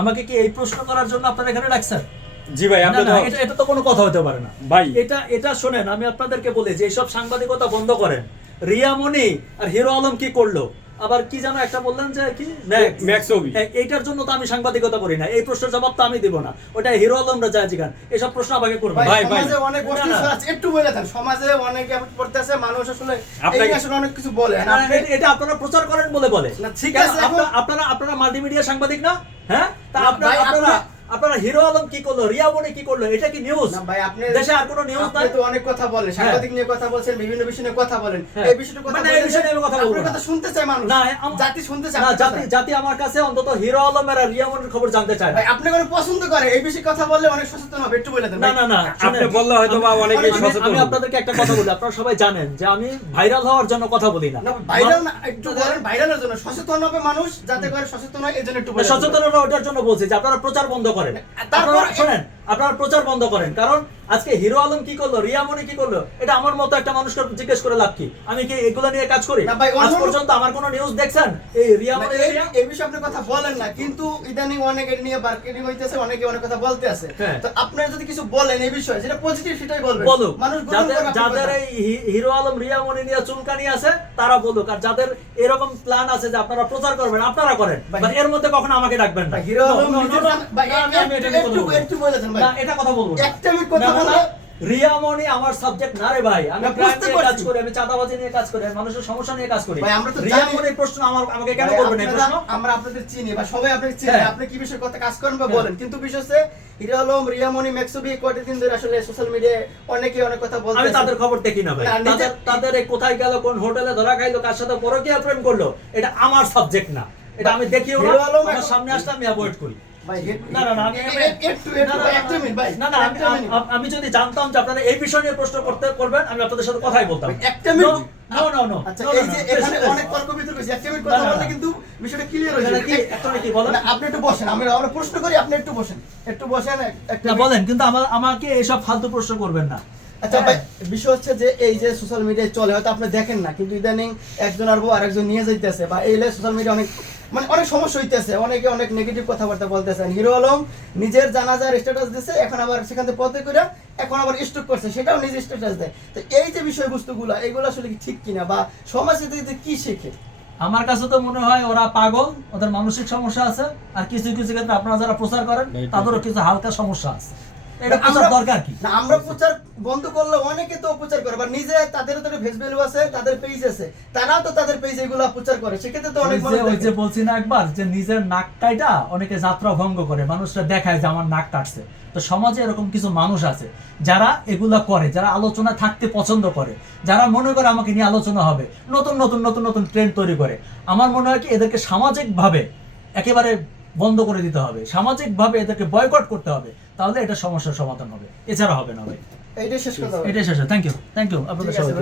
আমাকে কি এই প্রশ্ন করার জন্য আপনারা এখানে ডাকছেন? জি ভাই এটা এটা তো কোনো কথা হতে পারে না। ভাই। এটা এটা শোনেন আমি আপনাদেরকে বলি যে এইসব সাংবাদিকতা বন্ধ করেন। রিয়া মনি আর হিরো আলম কি করল? আবার কি যেন একটা বললেন যে কি? ম্যাক্স ম্যাক্স ছবি। হ্যাঁ, এইটার জন্য তো আমি সাংবাদিকতা করি না। এই প্রশ্নের জবাব তো আমি দিব না। ওটা হিরো আলমরা যায় জিগান এসব প্রশ্ন আমাকে করবে ভাই, ভাই ভাই। সমাজে অনেক। আছে। একটু বলে দেন। সমাজে অনেক পড়তেছে মানুষ আসলে এই আসলে অনেক কিছু বলে না, এটা আপনারা প্রচার করেন বলে বলে। না, ঠিক আছে, আপনারা- আপনারা আপনারা মাল্টিমিডিয়া সাংবাদিক না? হ্যাঁ? তা আপনারা আপনারা আপনি- আপনারা হিরো আলম কি করল রিয়া মনি কি করল এটা কি নিউজ ভাই আপনি দেশে আর কোনো নিউজ নাই? তো অনেক কথা বলেন সাংবাদিক নিয়ে কথা বলছেন বিভিন্ন বিষয় নিয়ে কথা বলেন। হ্যাঁ। এই বিষয়টা কথা মানে এই বলেন আমি কথা বলব আপনার কথা শুনতে চায় মানুষ। না, আম- জাতি শুনতে চায় না জাতি জাতি আমার কাছে অন্তত হিরো আলমের আর রিয়া মনির খবর জানতে চায় ভাই আপনি কোনো পছন্দ করে এই বিষয়ে কথা বললে অনেক সচেতন হবে একটু বলে দেন না না না আপনি বললে হয়তো বা অনেকেই অনেক- সচেতন আমি আপনাদেরকে একটা কথা বলি আপনারা সবাই জানেন যে আমি ভাইরাল হওয়ার জন্য কথা বলি না। না ভাইরাল না একটু বলেন ভাইরালের জন্য সচেতন হবে মানুষ যাতে করে সচেতন হয় এই জন্য একটু সচেতন ওটার জন্য বলছি যে আপনারা প্রচার বন্ধ করেন। তারপর- শোনেন আপনারা প্রচার বন্ধ করেন। কারণ আজকে হিরো আলম কি করল রিয়া মনি কি করল এটা আমার মতো একটা মানুষকে জিজ্ঞেস করে লাভ কি? আমি কি এগুলো নিয়ে কাজ করি? আজ পর্যন্ত আমার কোনো নিউজ দেখছেন? এই রিয়া না, এই- বিষয়ে আপনি কথা বলেন না কিন্তু ইদানিং অনেক এর নিয়ে মার্কেটিং হইতেছে অনেকে অনেক কথা বলতে আছে। হ্যাঁ। তো আপনারা যদি কিছু বলেন এই বিষয়ে যেটা পজিটিভ সেটাই বলবেন। মানুষ যাদের যাদের এই হিরো আলম রিয়া মনি নিয়ে চুলকানি আছে তারা বলুক। আর যাদের এরকম প্ল্যান আছে যে আপনারা প্রচার করবেন আপনারা করেন। এর মধ্যে কখনো আমাকে ডাকবেন না। হিরো আলম একটু- বলব না। একটু বলে দেন ভাই। না, এটা কথা বলব একটা মিনিট কথা বলব। মনি আমার সাবজেক্ট না রে ভাই। আমি বুঝতে কাজ করি আমি চাঁদাবাজি নিয়ে কাজ করি মানুষের সমস্যা নিয়ে কাজ করি। ভাই, আমরা তো প্রশ্ন আমার আমাকে কেন করবেন এই প্রশ্ন? আমরা আপনাদের চিনি বা সবাই আপনাকে চিনি। হ্যাঁ। আপনি কি বিষয়ে কথা কাজ করেন বা হ্যাঁ। বলেন। কিন্তু বিষয় হচ্ছে মেক্সুবি ধরে আসলে সোশ্যাল মিডিয়ায় অনেকে অনেক কথা বলতে আমি তাদের খবর দেখি না ভাই। তাদের তাদের কোথায় গেল কোন হোটেলে ধরা খাইলো কার সাথে পরকীয়া প্রেম করল এটা আমার সাবজেক্ট না। এটা আমি দেখিও না। আমার সামনে আসলে আমি অ্যাভয়েড করি। আমি যদি জানতাম যে আপনারা এই বিষয় নিয়ে প্রশ্ন করতে করবেন আমি আপনাদের সাথে কথাই বলতাম। একটা মিনিট। নো নো নো আচ্ছা এই যে এখানে অনেক তর্ক বিতর্ক হয়েছে একটা মিনিট কথা না, না, বললে কিন্তু বিষয়টা ক্লিয়ার হয়ে যাবে। কি কি বলেন? আপনি একটু বসেন আমি আমরা প্রশ্ন করি আপনি একটু বসেন। একটু বসেন একটা বলেন কিন্তু আমার আমাকে এইসব ফালতু প্রশ্ন করবেন না। আচ্ছা হ্যাঁ। ভাই বিষয় হচ্ছে যে এই যে সোশ্যাল মিডিয়ায় চলে হয়তো আপনি দেখেন না কিন্তু ইদানিং একজন আর বউ আরেকজন নিয়ে যাইতেছে বা এই সোশ্যাল মিডিয়া অনেক মানে অনেক সমস্যা হইতেছে। অনেকে অনেক নেগেটিভ কথাবার্তা বলতেছেন হিরো আলম নিজের জানাজার স্ট্যাটাস দিছে এখন আবার সেখান থেকে পথে করে এখন আবার স্টক করছে সেটাও নিজে স্ট্যাটাস দেয়। তো এই যে বিষয়বস্তুগুলো এগুলো আসলে কি ঠিক কিনা বা সমাজে থেকে কি শেখে? আমার কাছে তো মনে হয় ওরা পাগল ওদের মানসিক সমস্যা আছে আর কিছু কিছু ক্ষেত্রে আপনারা যারা প্রচার করেন তাদেরও কিছু হালকা সমস্যা আছে। আমরা- দরকার কি? না আমরা প্রচার বন্ধ করলে অনেকে তো প্রচার করে বা নিজে তাদেরও তো ফেস ভ্যালু আছে তাদের পেজ আছে তারাও তো তাদের পেজ এগুলো প্রচার করে সেক্ষেত্রে তো অনেক ওই যে- ওই যে দেখে। বলছি না একবার যে নিজের নাক অনেকে যাত্রা ভঙ্গ করে মানুষরা দেখায় যে আমার নাক কাটছে তো সমাজে এরকম কিছু মানুষ আছে যারা এগুলা করে যারা আলোচনা থাকতে পছন্দ করে যারা মনে করে আমাকে নিয়ে আলোচনা হবে নতুন নতুন নতুন নতুন ট্রেন্ড তৈরি করে। আমার মনে হয় কি এদেরকে সামাজিকভাবে একেবারে বন্ধ করে দিতে হবে। সামাজিকভাবে এদেরকে বয়কট করতে হবে। তাহলে এটা সমস্যার সমাধান হবে। এছাড়া হবে না ভাই। এটাই শেষ কথা এটাই শেষ থ্যাংক ইউ থ্যাংক ইউ আপনাদের সবাই